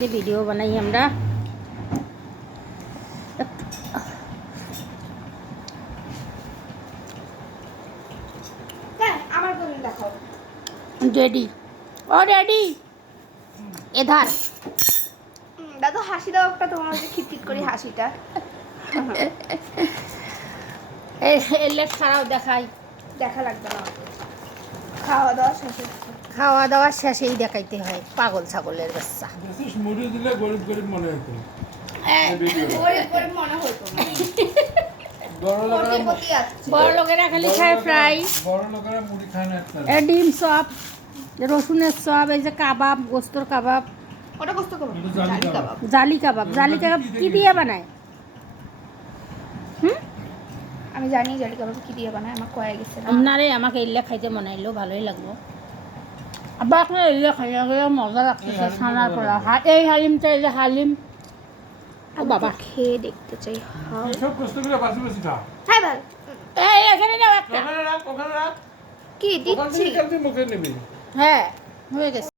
Video বানাই আমরা। Daddy ও daddy এধার দাদু হাসি দাও একটা, তোমার যে খিটখিট করি হাসিটা। এলে ছাড়াও দেখাই। দেখা লাগবে না, খাওয়া দাওয়া শেষে। খাওয়া দাওয়া শেষেই দেখাইতে হয়, পাগল ছাগলের বাচ্চা। মুড়ি দিলে গরিব গরিব মনে হতো, গরিব গরিব মনে হতো না। বড় লোকেরা খালি খায় ফ্রাই, বড় লোকেরা মুড়ি খায় না একটা। ডিম চপ, রসুনের চপ, এই যে কাবাব, গোস্তর কাবাব, ওটা কষ্ট করো, এটা জালি জালি কাবাব। কাবাব। জালি কাবাব। জালি কাবাব কি দিয়ে বানায়? আমি জানি জালি কাবাব কি দিয়ে বানায়, আমার কয়ে গেছে না। না রে, আমাকে এলে খাইতে মনে হইলো, ভালোই লাগলো। আবার আপনার এলে খাইলে মজা লাগতেছে ছানার পোলা। এই হালিমটা, এই যে হালিম, ও বাবা খেয়ে দেখতে চাই। এসব কষ্টগুলো বাসি বাসি খা। হ্যাঁ ভাই, এই এখানে নাও একটা। ওখানে রাখ, ওখানে রাখ। কি ওখান দিচ্ছি? থেকে তুই মুখে নিবি। হ্যাঁ হয়ে গেছে।